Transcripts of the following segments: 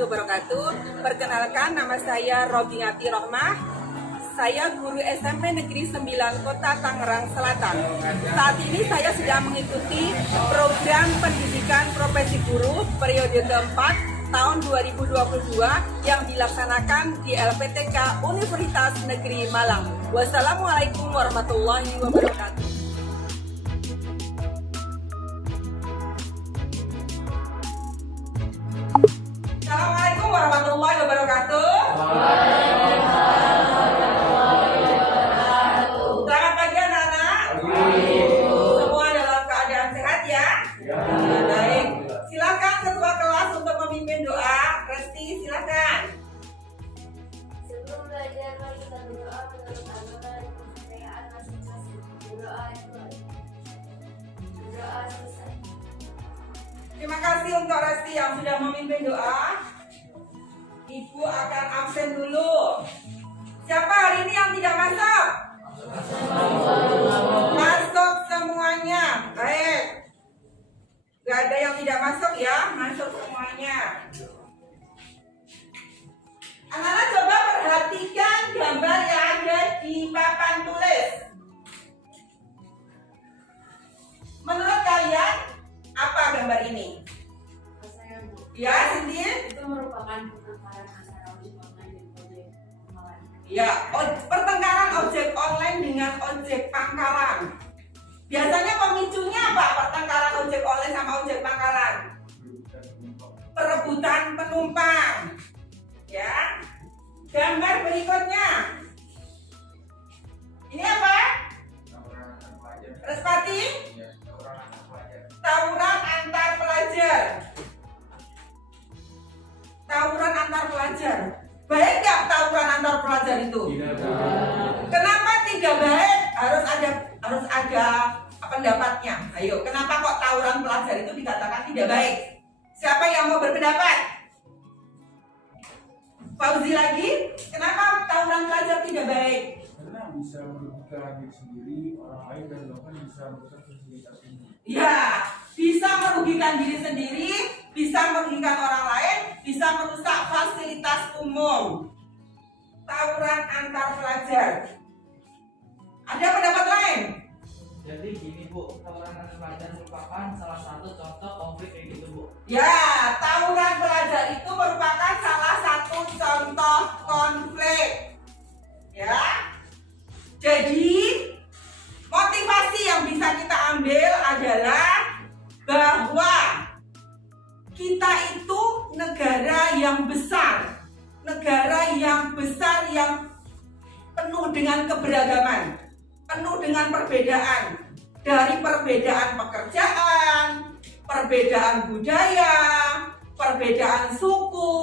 warahmatullahi wabarakatuh. Perkenalkan, nama saya Robingati Rohmah. Saya guru SMP Negeri 9 Kota Tangerang Selatan. Saat ini saya sedang mengikuti program pendidikan profesi guru periode keempat tahun 2022 yang dilaksanakan di LPTK Universitas Negeri Malang. Wassalamualaikum warahmatullahi wabarakatuh. Assalamualaikum warahmatullahi wabarakatuh. Selamat pagi anak-anak. Semua dalam keadaan sehat ya? Baik. Silakan ketua kelas untuk memimpin doa. Resti, silakan. Sebelum belajar, mari kita berdoa menurut agama dan kepercayaan masing-masing. Berdoa selesai. Terima kasih untuk Resti yang sudah memimpin doa. Ibu akan absen dulu. Siapa hari ini yang tidak masuk? Masuk semuanya. Baik. Gak ada yang tidak masuk ya? Masuk semuanya. Anak-anak coba perhatikan gambar yang ada di papan tulis. Menurut kalian apa gambar ini? Ya, Cindy? Itu merupakan pertengkaran antara ojek online dan ojek pangkalan. Ya, pertengkaran ojek online dengan ojek pangkalan. Biasanya pemicunya apa? Pertengkaran ojek online sama ojek pangkalan. Perebutan penumpang. Ya. Gambar berikutnya. Ini apa? Respati? Tawuran antar pelajar. Tawuran antar pelajar. Baik nggak tawuran antar pelajar itu? Kenapa tidak baik? Harus ada pendapatnya. Ayo, kenapa kok tawuran pelajar itu dikatakan tidak baik? Siapa yang mau berpendapat? Fauzi lagi, kenapa tawuran pelajar tidak baik? Karena bisa merugikan diri sendiri, orang lain, dan bahkan bisa merusak fasilitas umum. Ya, bisa merugikan diri sendiri, bisa merugikan orang lain, bisa merusak fasilitas umum. Tawuran antar pelajar. Ada pendapat lain? Jadi gini Bu, tawuran antar pelajar merupakan salah satu contoh konflik kayak gitu Bu. Ya, tawuran pelajar itu merupakan salah satu contoh konflik. Ya. Jadi, motivasi yang bisa kita ambil adalah bahwa kita itu negara yang besar yang penuh dengan keberagaman, penuh dengan perbedaan, dari perbedaan pekerjaan, perbedaan budaya, perbedaan suku,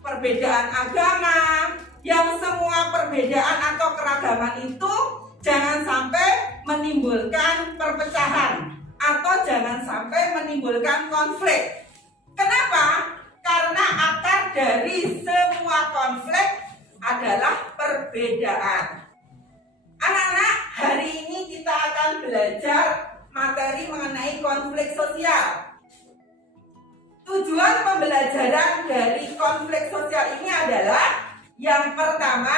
perbedaan agama, yang semua perbedaan atau keragaman itu jangan sampai menimbulkan perpecahan atau jangan sampai menimbulkan konflik. Kenapa? Karena akar dari semua konflik adalah perbedaan. Anak-anak, hari ini kita akan belajar materi mengenai konflik sosial. Tujuan pembelajaran dari konflik sosial ini adalah yang pertama,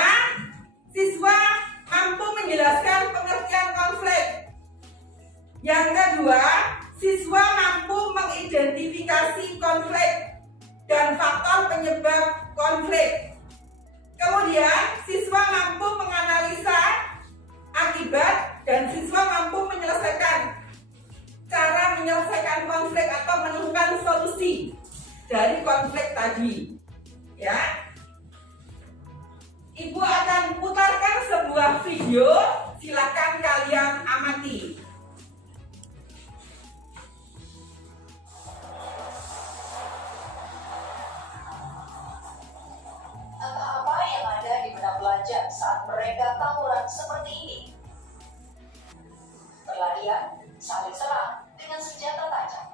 siswa mampu menjelaskan pengertian konflik. Yang kedua, siswa mampu mengidentifikasi konflik dan faktor penyebab konflik. Kemudian, siswa mampu menganalisa akibat dan siswa mampu cara menyelesaikan konflik atau menemukan solusi dari konflik tadi. Ya. Ibu akan putarkan sebuah video, silakan kalian amati. Apa yang ada di benak pelajar saat mereka tawuran seperti ini? Berlarian, saling serang dengan senjata tajam.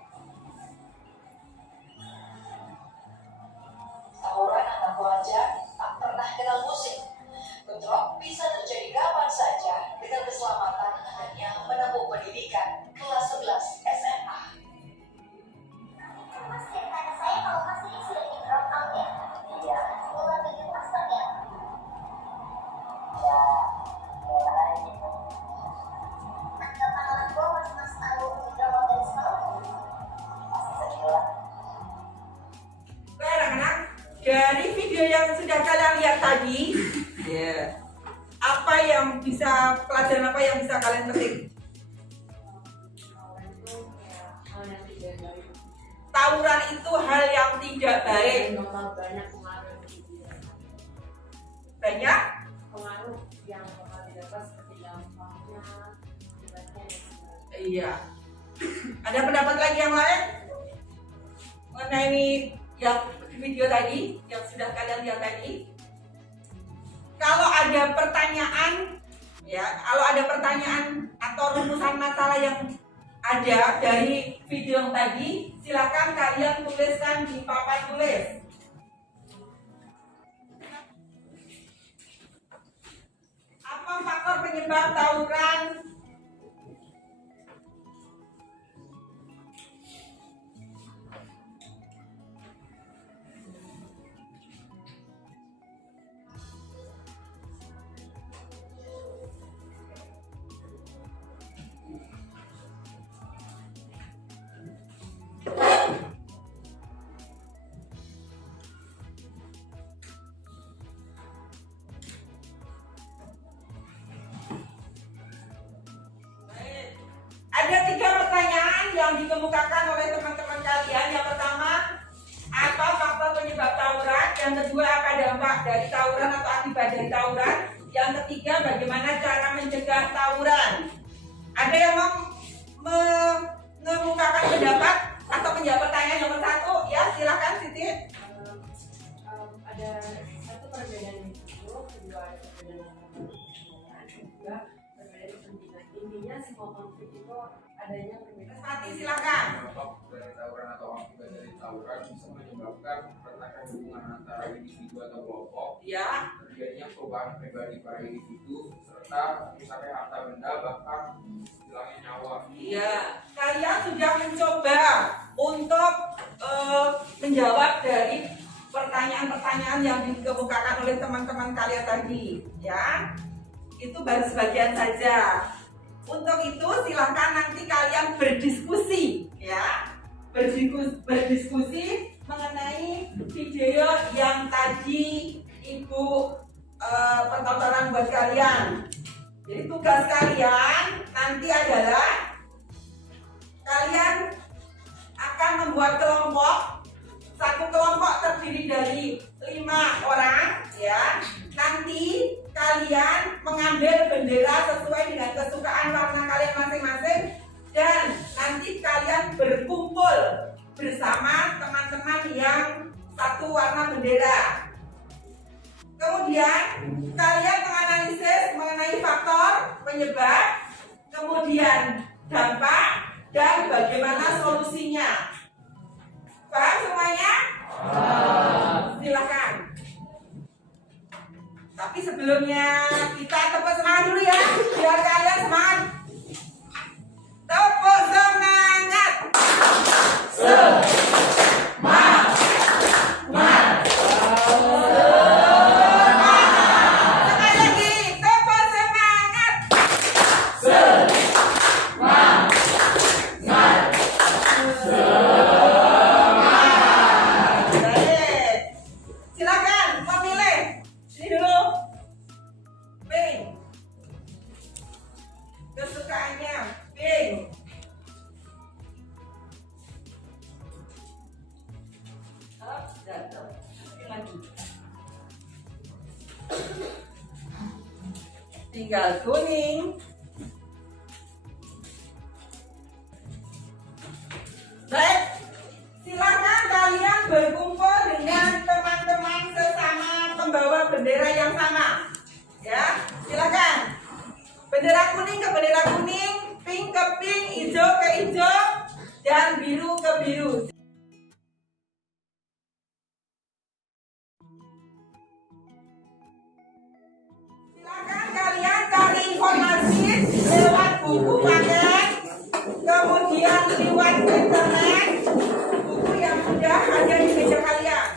Tawuran antar pelajar tak pernah kenal musik. Bentrok bisa terjadi kapan saja dengan keselamatan hanya menempuh pendidikan kelas 11 SMA. Mas, kata saya kalau Mas ini sudah di drop out ya. Tanggapan orang tua pas Mas tahu drama dari sekolah? Pasti sedih lah. Baik anak-anak, dari video yang sudah kalian lihat tadi, apa yang bisa, pelajaran apa yang bisa kalian petik? Tawuran itu hal yang tidak baik. Banyak pengaruh Banyak yang bakal didapat seperti dampaknya, akibatnya. Iya. Ada pendapat lagi yang lain mengenai yang video tadi yang sudah kalian lihat tadi? Kalau ada pertanyaan, kalau ada pertanyaan atau rumusan masalah yang ada dari video yang tadi, silakan kalian tuliskan di papan tulis. Apa faktor penyebab tawuran? Ada 3 pertanyaan yang dikemukakan oleh teman-teman kalian. Yang pertama, apa faktor penyebab tawuran? Yang kedua, apa dampak dari tawuran atau akibat dari tawuran? Yang ketiga, bagaimana cara mencegah tawuran? Ada yang mau mengemukakan pendapat atau menjawab pertanyaan nomor 1? Ya, silakan Siti. Ada satu perbedaan itu, kedua ada perbedaan juga perbedaan kepentingan. Intinya semua konflik itu adanya perbedaan. Sati, silakan. Dampak dari tawuran atau akibat dari tawuran bisa menyebabkan retakan hubungan antara individu atau kelompok, Ya, terjadinya perubahan pribadi para individu, serta rusaknya harta benda, bahkan hilangnya nyawa. iya. Kalian sudah mencoba untuk menjawab dari pertanyaan-pertanyaan yang dikemukakan oleh teman-teman kalian tadi, ya. Itu baru sebagian saja. Untuk itu silakan nanti kalian berdiskusi, ya. Berdiskusi mengenai video yang tadi Ibu pertontonan buat kalian. Jadi tugas kalian nanti adalah kalian akan membuat kelompok. Satu kelompok terdiri dari 5 orang, ya. Nanti kalian mengambil bendera sesuai dengan kesukaan warna kalian masing-masing, dan nanti kalian berkumpul bersama teman-teman yang satu warna bendera. Kemudian kalian menganalisis mengenai faktor penyebab, kemudian dampak, dan bagaimana solusinya. Paham semuanya? Silakan. Tapi sebelumnya kita tepuk semangat dulu ya, biar kalian semangat. Tepuk semangat. Sekali lagi, tepuk semangat. Baik. Silakan memilih. Sini dulu. Pink. Kesukaannya pink. Up, jatuh. Lagi. Tinggal kuning. Baik, silakan kalian berkumpul dengan teman-teman sesama pembawa bendera yang sama. Ya, silakan. Bendera kuning ke bendera kuning, pink ke pink, hijau ke hijau, dan biru ke biru. Silakan kalian cari informasi lewat buku paket, kemudian lewat internet, buku yang sudah ada di meja kalian.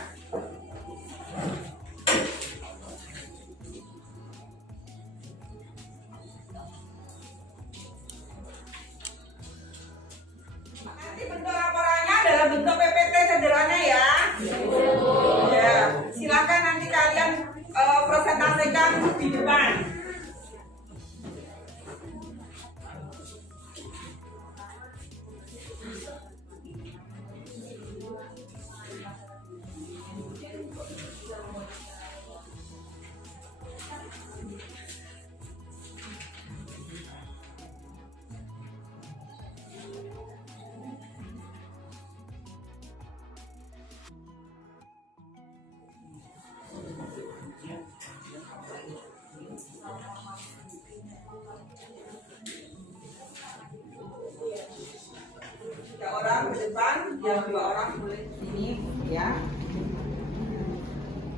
yang 2 orang boleh sini ya.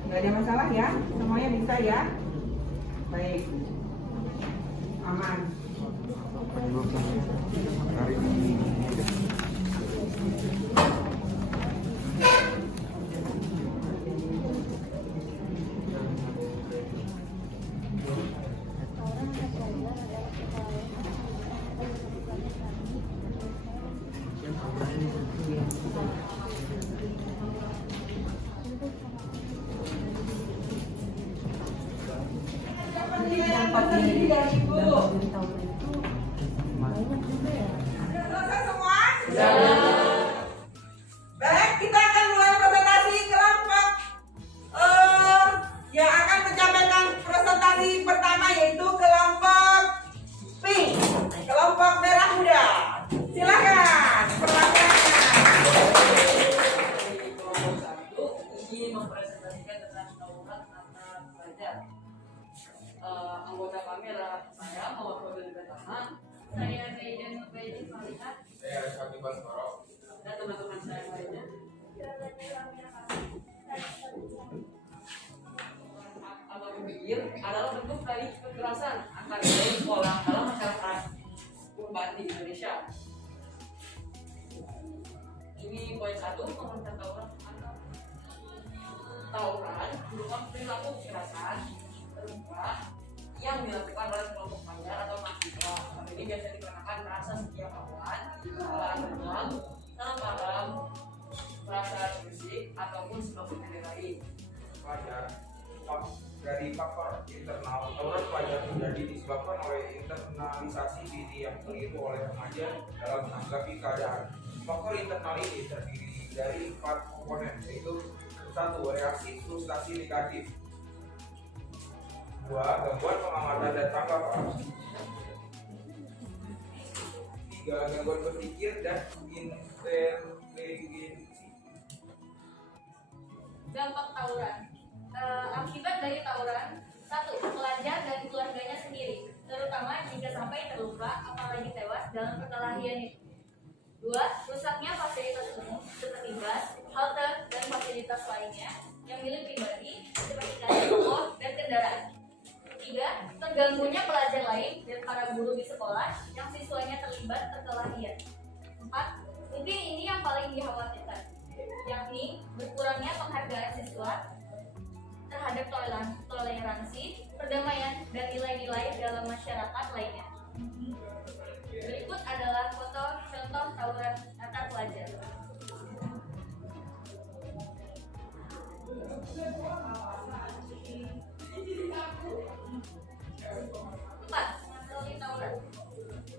Nggak ada masalah ya, semuanya bisa ya. Baik, aman. Selesai semua? Baik, kita akan mulai presentasi kelompok yang akan menyampaikan presentasi pertama, yaitu kelompok pink, kelompok merah muda. Silakan, perwakilannya. Kelompok 1 ingin mempresentasikan tentang tawuran antar pelajar. Anggota kami adalah saya, Muhammad Fadil Gatama, Saya Maidan Nubaidi Falihat. Saya Rizky Basmoro. dan teman-teman saya lainnya. Atau berpikir adalah bentuk dari kekerasan antar sekolah dalam masyarakat urban di Indonesia. Ini poin 1, mengenai tawuran. Tawuran merupakan perilaku kekerasan terbuka yang dilakukan oleh kelompok pelajar atau mahasiswa. Hal ini biasa dikarenakan rasa setia kawan, kesalahan berulang, salah paham, perasaan fisik ataupun sebagainya lain. Pelajar dari faktor internal, tawuran pelajar terjadi disebabkan oleh internalisasi diri yang keliru oleh remaja dalam menanggapi keadaan. Faktor internal ini terdiri dari 4 komponen, yaitu 1. Reaksi frustasi negatif, 2. Gangguan pengamatan dan tanggapan, 3. Gangguan berpikir dan inteligensi. Dampak tawuran. Akibat dari tawuran, 1. Pelajar dan keluarganya sendiri, terutama jika sampai terluka, apalagi tewas dalam perkelahian itu. 2. Rusaknya fasilitas umum seperti bus, halte, dan fasilitas lainnya yang milik pribadi seperti kantor toko dan kendaraan. 3. Terganggunya pelajar lain dan para guru di sekolah yang siswanya terlibat perkelahian. 4. Mungkin ini yang paling dikhawatirkan, yakni berkurangnya penghargaan siswa terhadap toleransi, perdamaian, dan nilai-nilai dalam masyarakat lainnya. Berikut adalah foto contoh tawuran antar pelajar. 4. Metode tawuran.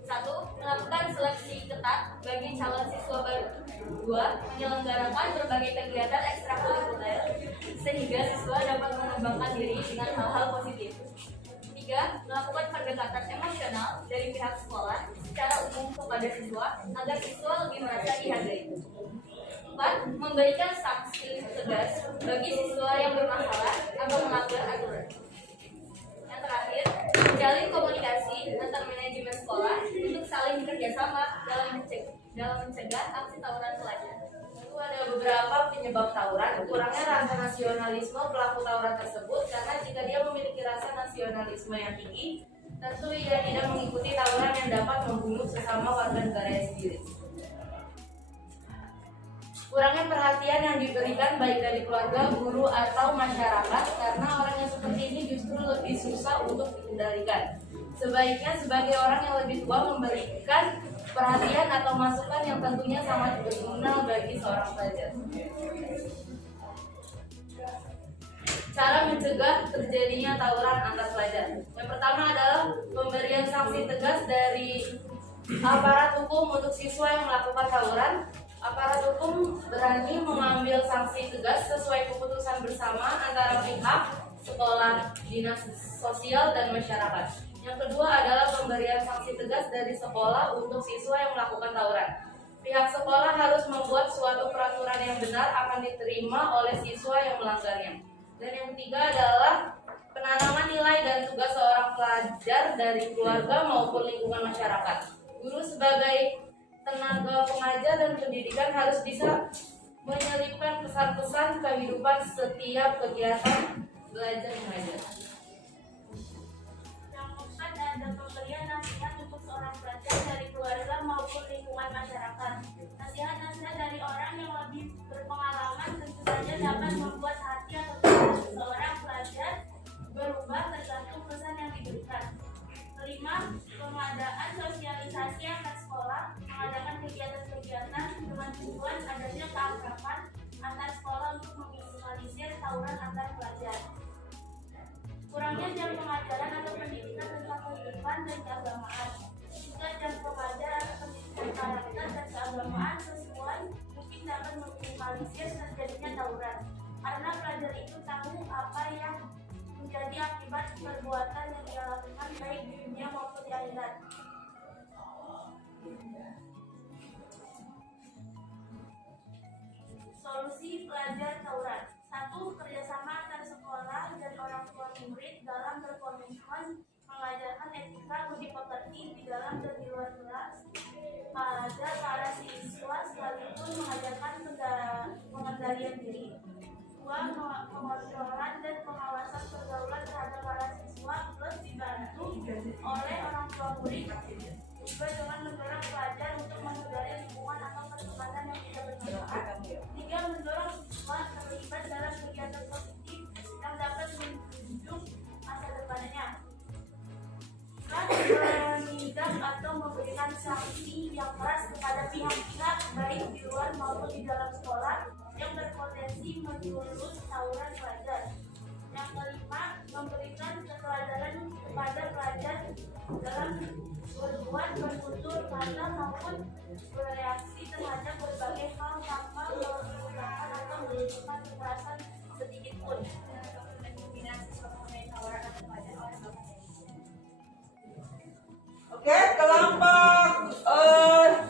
1. Melakukan seleksi ketat bagi calon siswa baru. 2. Menyelenggarakan berbagai kegiatan ekstrakurikuler sehingga siswa dapat mengembangkan diri dengan hal-hal positif. 3. Melakukan pendekatan emosional dari pihak sekolah secara umum kepada siswa agar siswa lebih merasa dihargai. 4. Memberikan sanksi tegas bagi siswa yang bermasalah atau melanggar aturan. Yang terakhir, menjalin komunikasi antar manajemen sekolah untuk saling bekerjasama dalam mencegah aksi tawuran pelajar. Itu ada beberapa penyebab tawuran, kurangnya rasa nasionalisme pelaku tawuran tersebut, karena jika dia memiliki rasa nasionalisme yang tinggi, tentu ia tidak mengikuti tawuran yang dapat membunuh sesama warga negaranya sendiri. Kurangnya perhatian yang diberikan baik dari keluarga, guru, atau masyarakat, karena orang yang seperti ini justru lebih susah untuk dikendalikan. Sebaiknya sebagai orang yang lebih tua memberikan perhatian atau masukan yang tentunya sangat berguna bagi seorang pelajar. Cara mencegah terjadinya tawuran antar pelajar. Yang pertama adalah pemberian sanksi tegas dari aparat hukum untuk siswa yang melakukan tawuran. Aparat hukum berani mengambil sanksi tegas sesuai keputusan bersama antara pihak sekolah, dinas sosial, dan masyarakat. Yang kedua adalah pemberian sanksi tegas dari sekolah untuk siswa yang melakukan tawuran. Pihak sekolah harus membuat suatu peraturan yang benar akan diterima oleh siswa yang melanggarnya. Dan yang ketiga adalah penanaman nilai dan tugas seorang pelajar dari keluarga maupun lingkungan masyarakat. Guru sebagai tenaga pengajar dan pendidikan harus bisa menyelipkan pesan-pesan kehidupan setiap kegiatan belajar mengajar. Yang keempat ada pemberian nasihat untuk seorang pelajar dari keluarga maupun lingkungan masyarakat. Nasihat-nasihat dari orang yang lebih berpengalaman tentu saja dapat membuat hati atau pikiran seorang pelajar berubah tergantung pesan yang diberikan. Kelima, pengadaan sosialisasi antar sekolah, mengadakan kegiatan-kegiatan dengan tujuan adanya keakraban antar sekolah untuk meminimalisir tawuran antar pelajar. Kurangnya jam pengajaran atau pendidikan tentang kehidupan dan keagamaan. Jika jam pengajar atau pendidikan karakter dan keagamaan sesuai, mungkin dapat meminimalisir terjadinya tawuran. Karena pelajar itu tahu apa yang menjadi akibat perbuatan yang ia lakukan baik di dunia maupun di akhirat. Solusi pelajar tawuran. 1. Kerjasama antar sekolah dan orang tua murid dalam berkomitmen mengajarkan etika budi pekerti di dalam dan di luar kelas pada para siswa sekaligus mengajarkan pengendalian diri. 2. Pengontrolan dan pengawasan pergaulan terhadap para siswa plus dibantu oleh orang tua murid juga dengan mendorong pelajar untuk menghindari lingkungan atau pertemanan yang tidak bermanfaat. 3. Mendorong siswa terlibat dalam kegiatan positif yang dapat menunjuk masa depannya. 4. Menindak atau memberikan sanksi yang keras kepada pihak-pihak baik di luar maupun di dalam sekolah yang berpotensi menjurus tawuran pelajar. Yang kelima, memberikan keteladanan kepada pelajar dalam berbuat, bertutur kata maupun bereaksi terhadap berbagai hal tanpa menggunakan atau melakukan kekerasan sedikit pun. Oke, kelompok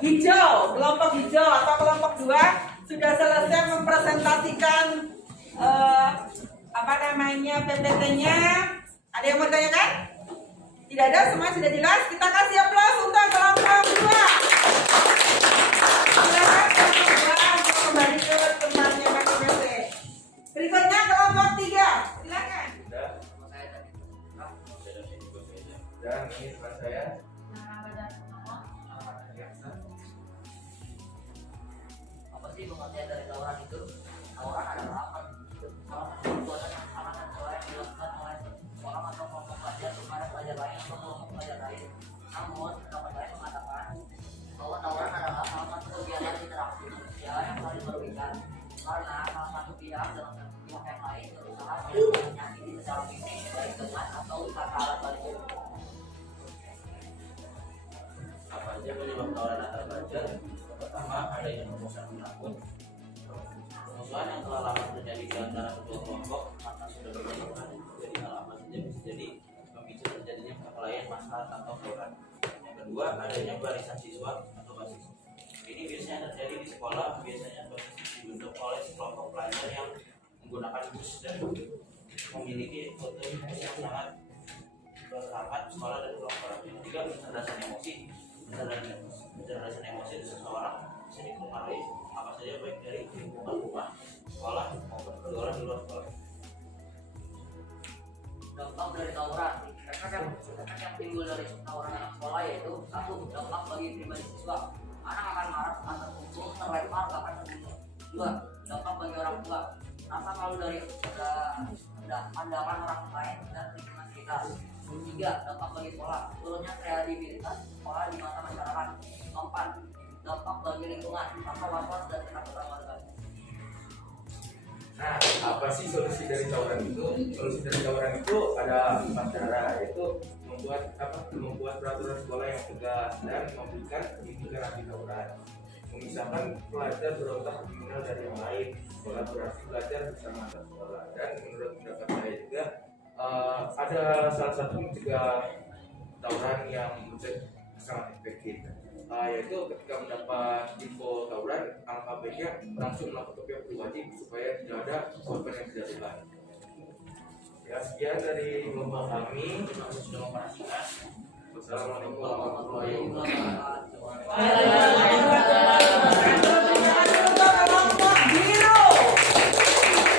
hijau atau kelompok 2 sudah selesai mempresentasikan PPT-nya. Ada yang mau ditanyakan? Tidak ada, semua sudah jelas. Kita kasih aplaus untuk kelompok 2. Silakan kelompok 2 untuk kembali ke tempatnya masing-masing. Berikutnya kelompok 3. Silakan. Dan ini tempat saya. Apa sih pengertian dari tawuran itu? Tawuran adalah apa? Salah satu perbuatan yang salah dan salah yang dilakukan oleh orang atau kelompok pelajar kepada pelajar lain atau kelompok pelajar lain. Namun, pendapat lain mengatakan bahwa tawuran adalah salah satu kegiatan interaksi manusia yang saling merugikan karena salah satu pihak dengan pihak yang lain berusaha menyakiti secara fisik baik dengan atau kata alat balik. Apa aja penyebab tawuran antar pelajar? Pertama, adanya permusuhan menakut. Permusuhan yang telah lama terjadi di antara kedua kelompok maka sudah berjalan jadi hal apa saja bisa jadi memicu terjadinya perkelahian masalah atau tawuran. Yang kedua, adanya barisan siswa atau basis. Ini biasanya terjadi di sekolah, biasanya basis dibentuk oleh sekelompok pelajar yang menggunakan bus dan memiliki otoritas yang sangat berharap sekolah dan kelompok. Yang ketiga, kecerdasan emosi. Kecerdasan emosi seseorang bisa dipengaruhi apa saja baik dari lingkungan rumah, sekolah maupun pergaulan di luar sekolah. Dampak dari tawuran. Efek yang timbul dari tawuran anak sekolah yaitu 1. Dampak bagi pribadi siswa. Anak akan marah saat terpukul, terlempar, bahkan terbunuh. 2. Dampak bagi orang tua. Rasa malu dari pandangan orang lain dan lingkungan sekitar. 3. Dampak bagi sekolah. Turunnya kreativitas sekolah di mata masyarakat. 4. Dampak bagi lingkungan. Rasa was-was dan ketakutan warga. Nah, apa sih solusi dari tawuran itu? Solusi dari tawuran itu ada 4 cara, yaitu membuat peraturan sekolah yang tegas dan memberikan pendidikan anti tawuran. Memisahkan pelajar berontak kriminal dari yang lain, kolaborasi belajar bersama antar sekolah. Dan menurut pendapat saya juga ada salah satu mencegah tawuran yang sangat efektif. Yaitu ketika mendapat info tawuran, alangkah baiknya langsung melapor ke pihak berwajib supaya tidak ada korban yang tidak terlibat. Ya, sekian dari kelompok kami. Terima kasih sudah memperhatikan. Wassalamualaikum warahmatullahi wabarakatuh. Kelompok biru.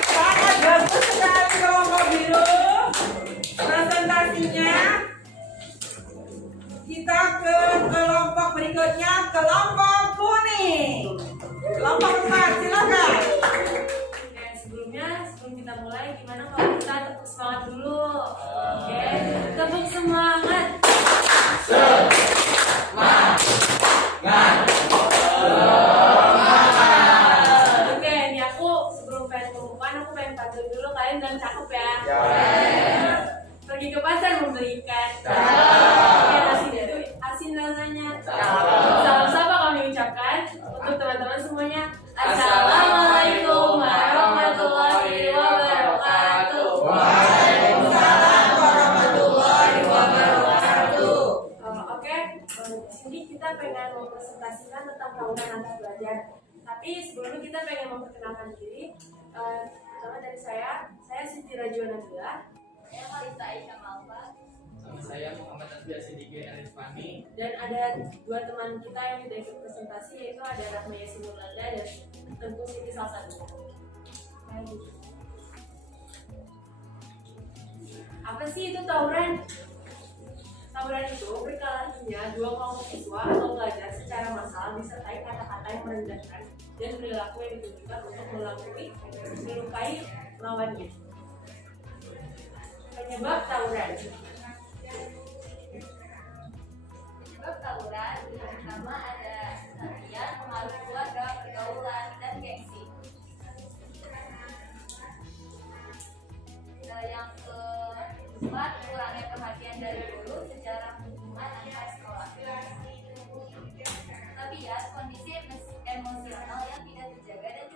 Sangat bagus sekali kelompok biru. Presentasinya. Kita ke kelompok berikutnya, kelompok kuning. Kelompok 4, silakan. Oke, sebelum kita mulai, gimana kalau kita tepuk semangat dulu? Oke, tepuk semangat. Oke, ini aku sebelum pengen pembukaan, aku pengen pakai dulu kalian dan cakep ya. Pergi ke pasar membeli ikan. Ikan asin itu asin rasanya. Sama-sama kami ucapkan untuk teman-teman semuanya. Assalamualaikum warahmatullahi wabarakatuh. Waalaikumsalam warahmatullahi wabarakatuh. Oke, di sini kita pengen mempresentasikan tentang tawuran antar pelajar. Tapi sebelumnya kita pengen memperkenalkan diri. Pertama dari saya Siti Rajuana Nabila. Saya Malita Aisyah Malva. Sama saya Muhammad Asbiar Siddiqi Arisfani. Dan ada dua teman kita yang tidak ikut presentasi, yaitu ada Rahmaya Simulanda dan tentu Siti Salsabila. Apa sih itu tawuran? Tawuran itu berkelahinya dua kelompok siswa atau pelajar secara massal disertai kata-kata yang merendahkan dan perilaku yang ditujukan untuk melukai lawannya. Penyebab tawuran. Penyebab tawuran yang pertama ada kesalahan, pengaruh keluarga, pergaulan, dan gengsi. Yang keempat, kurangnya perhatian dari guru, sejarah hubungan antar sekolah. Kemudian, kondisi emosional yang tidak terjaga dan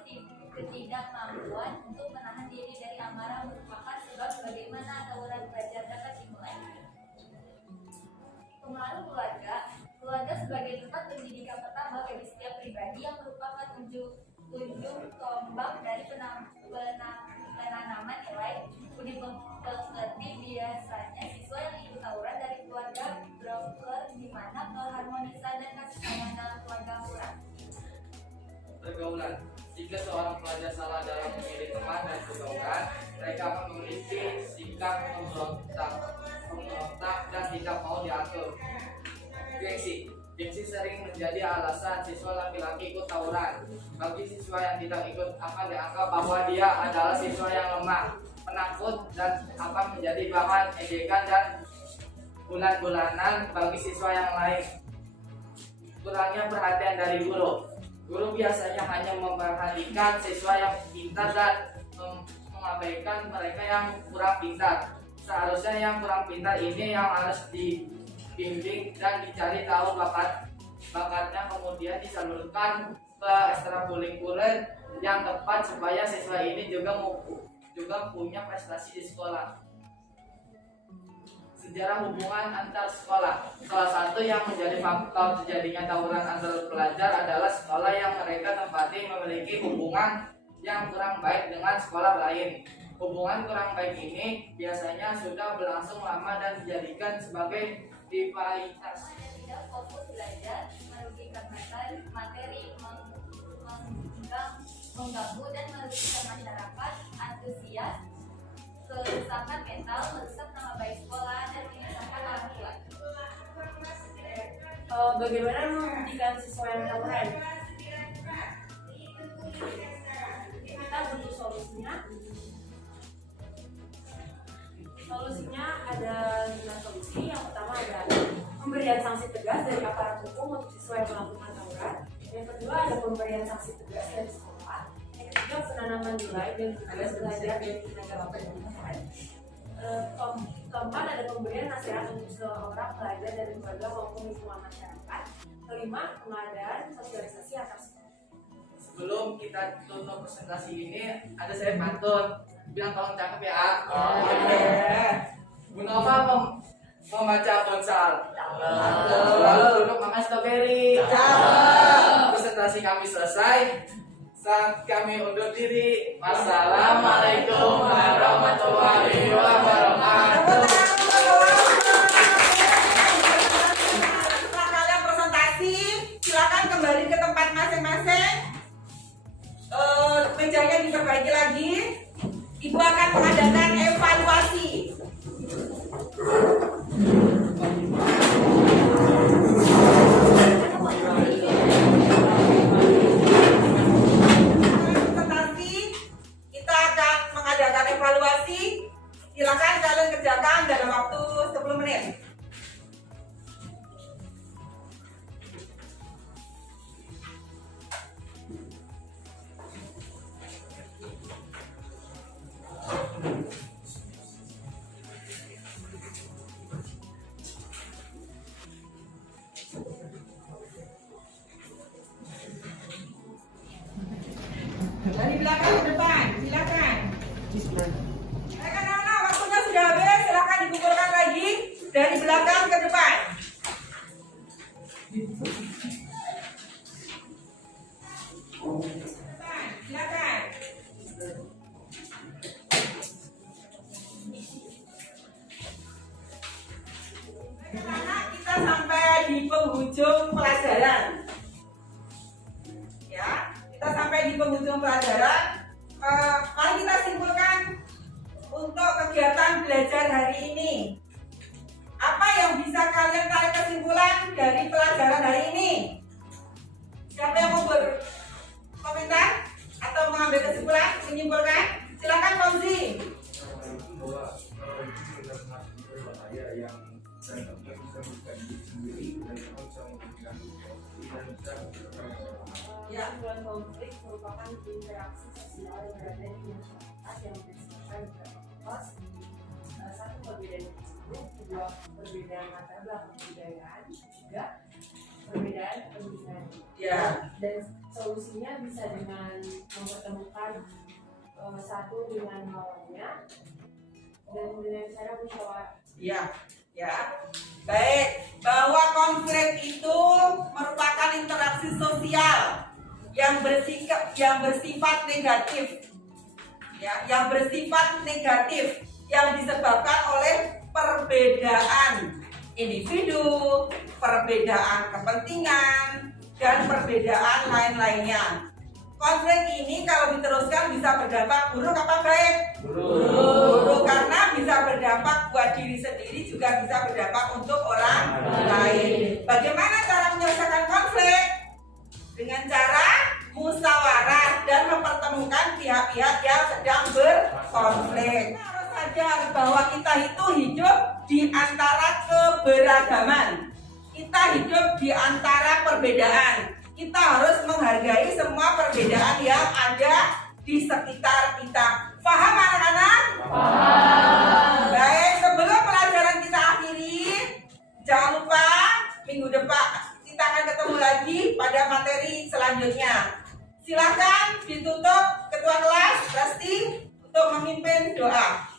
ketidakmampuan untuk menahan diri dari amarah merupakan sebab bagaimana tawuran pelajar dapat dimulai. Pengaruh keluarga. Keluarga sebagai tempat pendidikan pertama bagi setiap pribadi yang merupakan ujung tombak dari penanaman nilai budi pekerti. Biasanya siswa yang ikut tawuran dari keluarga broker di mana keharmonisan dan kasih sayang dalam keluarga kurang. Pergaulan. Jika seorang pelajar salah dalam memilih teman dan pergaulan, mereka akan memiliki sikap pemberontak dan tidak mau diatur. Gengsi. Gengsi sering menjadi alasan siswa laki-laki ikut tawuran. Bagi siswa yang tidak ikut akan dianggap bahwa dia adalah siswa yang lemah, penakut, dan akan menjadi bahan ejekan dan bulan-bulanan bagi siswa yang lain. Kurangnya perhatian dari guru. Guru biasanya hanya memperhatikan siswa yang pintar dan mengabaikan mereka yang kurang pintar. Seharusnya yang kurang pintar ini yang harus dibimbing dan dicari tahu bakatnya, kemudian disalurkan ke ekstrakurikuler yang tepat supaya siswa ini juga punya prestasi di sekolah. Sejarah hubungan antar sekolah. Salah satu yang menjadi faktor terjadinya tawuran antar pelajar adalah sekolah yang mereka tempati memiliki hubungan yang kurang baik dengan sekolah lain. Hubungan kurang baik ini biasanya sudah berlangsung lama dan dijadikan sebagai rivalitas. Tidak fokus belajar, merugikan materi, mengganggu dan merugikan masyarakat, antusias, kerusakan mental, merusak nama baik sekolah, dan menyusahkan orang tua. Bagaimana membuktikan siswa yang tawuran? Kita butuh solusinya. Solusinya ada 9 solusi. Yang pertama ada pemberian sanksi tegas dari aparat hukum untuk siswa yang melakukan tawuran. Yang kedua ada pemberian sanksi tegas dari sekolah. Yang ketiga penanaman nilai dan tugas belajar dari tenaga pendidikan. Keempat ada pemberian nasihat untuk seorang pelajar dari keluarga maupun lingkungan masyarakat. Kelima, pengadaan sosialisasi antar sekolah. Sebelum kita tutup presentasi ini, ada saya pantun bilang tolong cakep ya. Bu Nova membaca ponsel. Lalu duduk makan strawberry. Presentasi kami selesai. Saat kami undur diri. Wassalamualaikum warahmatullahi wabarakatuh. pelajaran. Ya, kita sampai di penghujung pelajaran. Mari kita simpulkan untuk kegiatan belajar hari ini. Apa yang bisa kalian tarik kesimpulan dari pelajaran hari ini? Siapa yang mau berkomentar atau mengambil kesimpulan, menyimpulkan? Silakan Fauzi. Bahwa itu benar-benar berbahaya yang dampaknya bisa merugikan diri sendiri dan bisa merugikan dan bisa merugikan Ya. Kesimpulan konflik merupakan interaksi sosial yang berada di masyarakat yang bersifat berkos satu perbedaan tersebut, kedua perbedaan latar belakang kebudayaan, tiga perbedaan pendidikan. Ya. Dan solusinya bisa dengan mempertemukan satu dengan lawannya dan dengan cara musyawarah. Ya, ya. Baik, bahwa konflik itu merupakan interaksi sosial yang bersifat negatif. Ya, yang bersifat negatif yang disebabkan oleh perbedaan individu, perbedaan kepentingan, dan perbedaan lain-lainnya. Konflik ini kalau diteruskan bisa berdampak buruk apa baik? Buruk, karena bisa berdampak buat diri sendiri, juga bisa berdampak untuk orang lain. Bagaimana cara menyelesaikan konflik? Dengan cara musyawarah dan mempertemukan pihak-pihak yang sedang berkonflik. Kita harus sadar bahwa kita itu hidup di antara keberagaman. Kita hidup di antara perbedaan. Kita harus menghargai semua perbedaan yang ada di sekitar kita. Paham anak-anak? Paham. Baik, sebelum pelajaran kita akhiri, jangan lupa minggu depan kita akan ketemu lagi pada materi selanjutnya. Silakan ditutup Ketua kelas Rasti untuk memimpin doa.